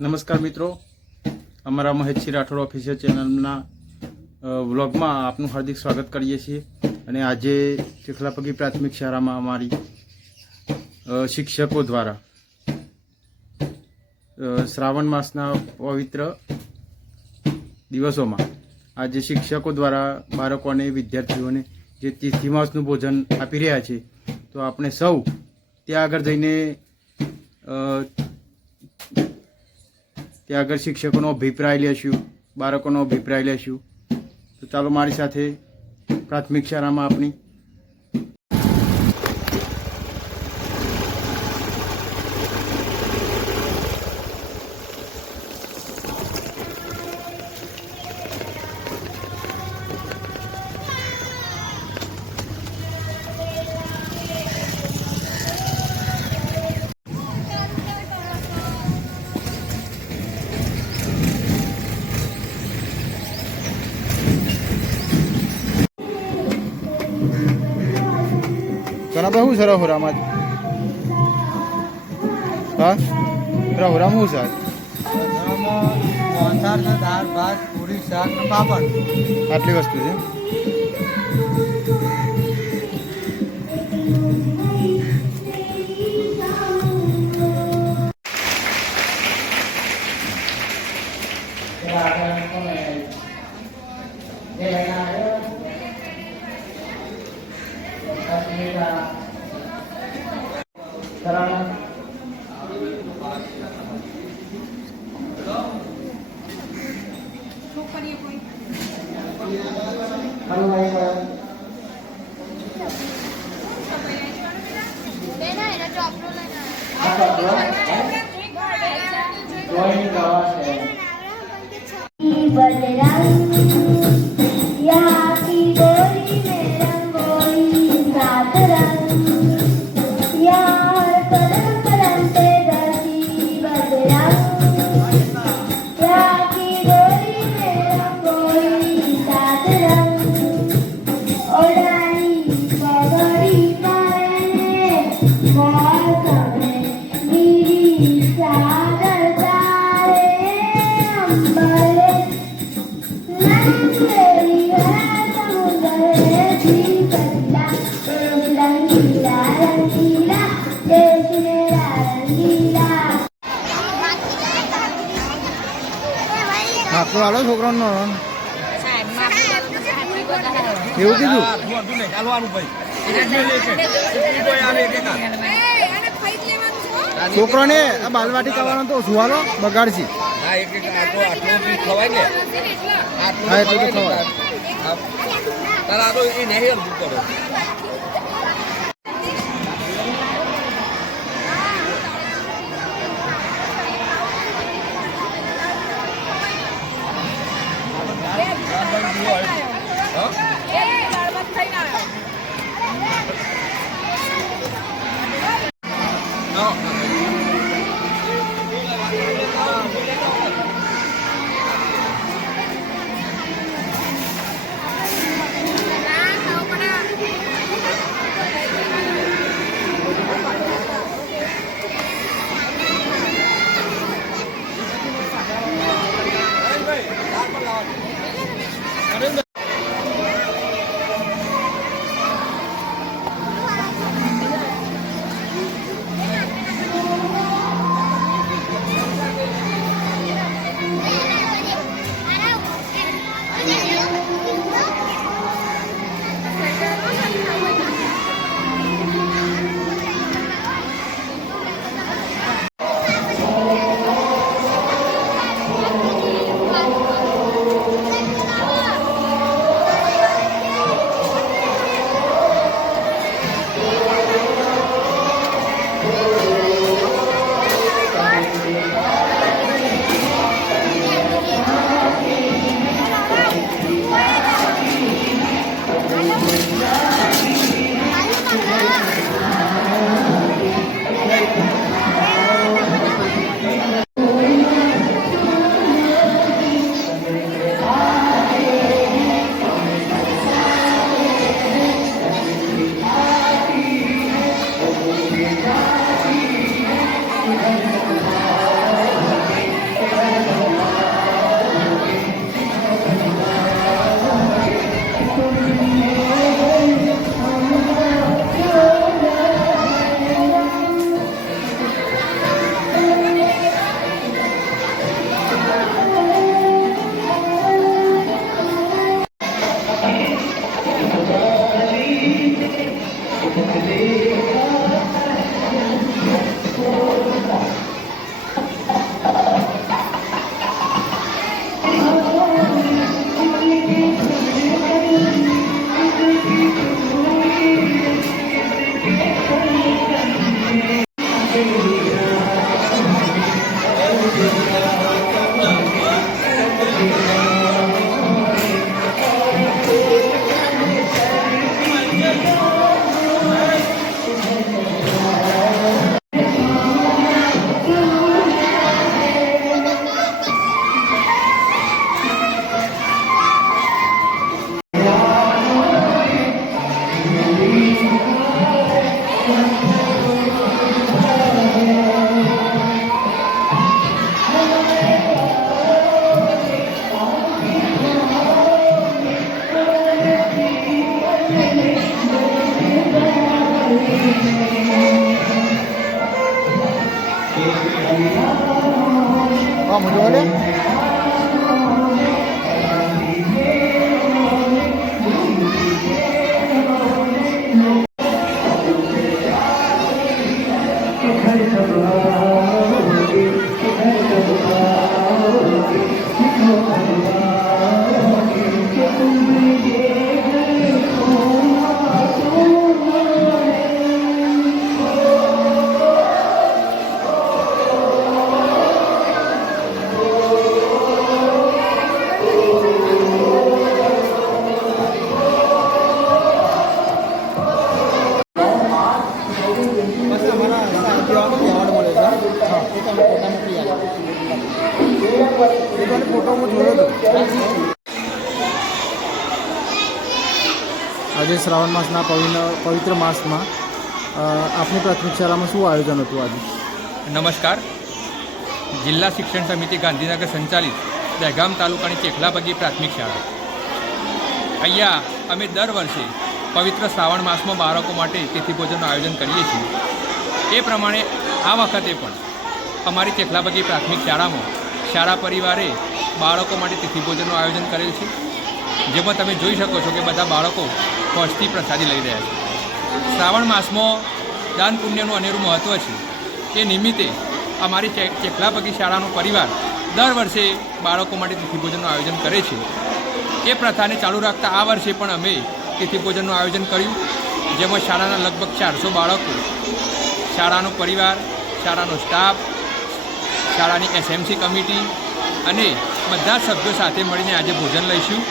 નમસ્કાર મિત્રો, અમારા મહેશજી રાઠોડ ઓફિશિયલ ચેનલના વ્લોગમાં આપનું હાર્દિક સ્વાગત કરીએ છીએ. અને આજે ચીખલાપગી પ્રાથમિક શાળામાં અમારી શિક્ષકો દ્વારા શ્રાવણ માસના પવિત્ર દિવસોમાં આજે શિક્ષકો દ્વારા બાળકોને વિદ્યાર્થીઓને જે તિથિ માસનું ભોજન આપી રહ્યા છે, તો આપણે સૌ ત્યાં આગળ જઈને ત્યાં આગળ શિક્ષકોનો અભિપ્રાય લેશું, બાળકોનો અભિપ્રાય લેશું. તો ચાલો મારી સાથે પ્રાથમિક શાળામાં આપણી ઘણા બહુ સર હોરામાં હા હોરામાં શું સર દાળ ભાત પૂરી શાક ને પાપડ આટલી વસ્તુ છે. આપણો આલો છોકરાનો એવું કીધું છોકરાને આ બાલવાટી કરવાનો તો સુવાનો બગાડ છે. હા એટલું તો ખવાય. મોટું બોલે આજે શ્રાવણ માસના પવિત્ર માસમાં આપની પ્રાથમિક શાળામાં શું આયોજન હતું આજે? નમસ્કાર. જિલ્લા શિક્ષણ સમિતિ ગાંધીનગર સંચાલિત દહેગામ તાલુકાની ચેખલાપગી પ્રાથમિક શાળા. અહીંયા અમે દર વર્ષે પવિત્ર શ્રાવણ માસમાં બાળકો માટે તિથિ ભોજનનું આયોજન કરીએ છીએ. એ પ્રમાણે આ વખતે પણ અમારી ચેખલાપગી પ્રાથમિક શાળામાં શાળા પરિવારે બાળકો માટે તિથિ ભોજનનું આયોજન કરેલ છે, જેમાં તમે જોઈ શકો છો કે બધા બાળકો હોજથી પ્રસાદી લઈ રહ્યા છે. શ્રાવણ માસમાં દાન પુણ્યનું અનેરું મહત્ત્વ છે. એ નિમિત્તે અમારી ચેખલાપગી શાળાનો પરિવાર દર વર્ષે બાળકો માટે તિથિભોજનનું આયોજન કરે છે. એ પ્રથાને ચાલુ રાખતા આ વર્ષે પણ અમે તિથિભોજનનું આયોજન કર્યું, જેમાં શાળાના લગભગ 400 બાળકો, શાળાનો પરિવાર, શાળાનો સ્ટાફ, શાળાની SMC કમિટી અને બધા સભ્યો સાથે મળીને આજે ભોજન લઈશું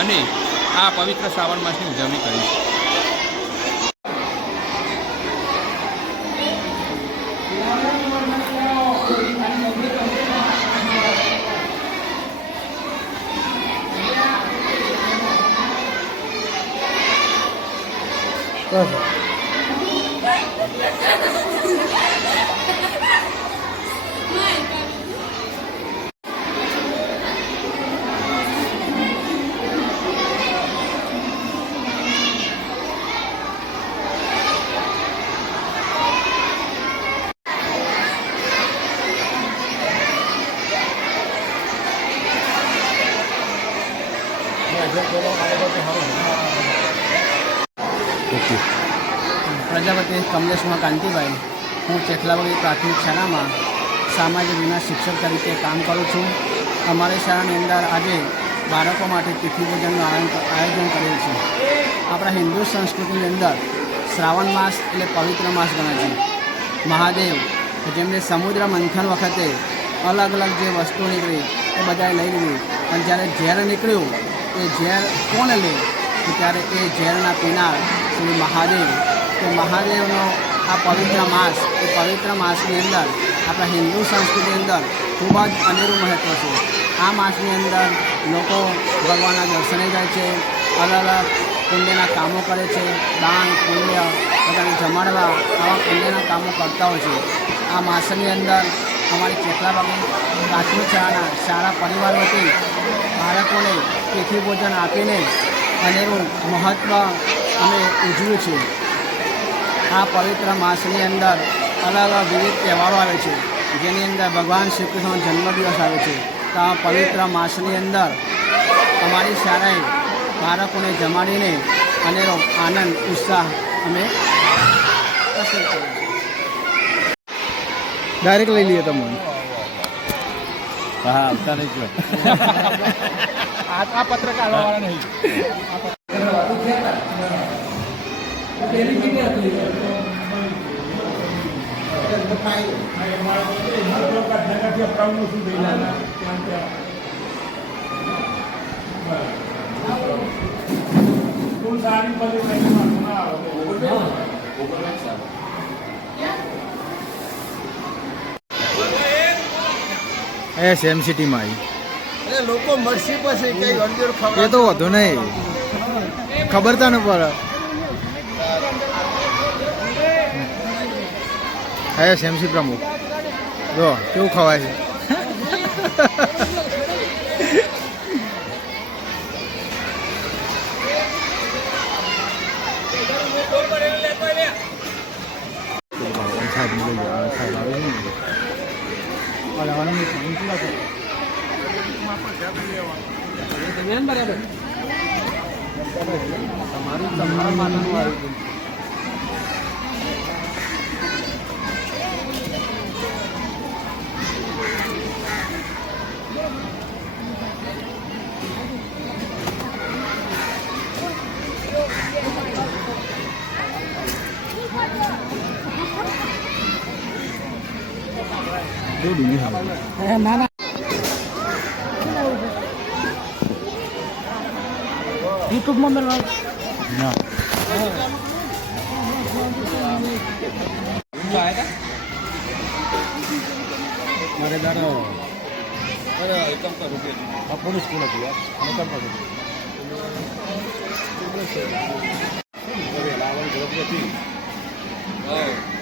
અને આ પવિત્ર શ્રાવણ માસની ઉજવણી કરીશું. પ્રજાપતિ કમલેશમાં કાંતિભાઈ. હું ચેખલાપગી પ્રાથમિક શાળામાં સામાજિક વિજ્ઞાન શિક્ષક તરીકે કામ કરું છું. અમારી શાળાની અંદર આજે બાળકો માટે તિથિભોજનનું આયોજન કરેલ છે. આપણા હિન્દુ સંસ્કૃતિની અંદર શ્રાવણ માસ એટલે પવિત્ર માસ ગણાય છે. મહાદેવ જેમને સમુદ્ર મંથન વખતે અલગ અલગ જે વસ્તુ નીકળી એ બધાએ લઈ લીધી, પણ જ્યારે ઝેર નીકળ્યું એ ઝેર કોણ લે? ત્યારે એ ઝેરના પીનાર શ્રી મહાદેવ. તો મહાદેવનો આ પવિત્ર માસ, એ પવિત્ર માસની અંદર આપણા હિન્દુ સંસ્કૃતિની અંદર ખૂબ જ અનેરું મહત્ત્વ છે. આ માસની અંદર લોકો ભગવાનના દર્શને જાય છે, અલગ અલગ પુણ્યના કામો કરે છે, દાન પુણ્ય બધાને જમાડવા આવા પુણ્યના કામો કરતા હોય છે. આ માસની અંદર અમારી ચેખલાપગી પ્રાથમિક શાળા પરિવાર વતી બાળકોને તિથિ ભોજન આપીને અનેરું મહત્ત્વ અમે ઉજવ્યું છે. આ પવિત્ર માસની અંદર અલગ અલગ વિવિધ તહેવારો આવે છે, જેની અંદર ભગવાન શ્રી કૃષ્ણનો જન્મદિવસ આવે છે. તો આ પવિત્ર માસની અંદર અમારી શાળાએ બાળકોને જમાડીને અનેરો આનંદ ઉત્સાહ અમે હાંસલ કર્યો. ડાયરેક્ટ લઈ લઈએ તમે. હા, આવતા નહીં જો આ પત્રકાર વાળા નહીં. SMC ટીમ આવી લોકો મળશે પછી કઈ અડધો એ તો વધુ નહીં, ખબર તા ને પડે. SMC પ્રમુખ જો કેવું ખવાય છે. ના ના યુટ્યુબમાં મેળવા ના મારે દાદા આપણી સ્કૂલ હતી યાર નકર પડે લાવવાની જરૂર નથી Oh.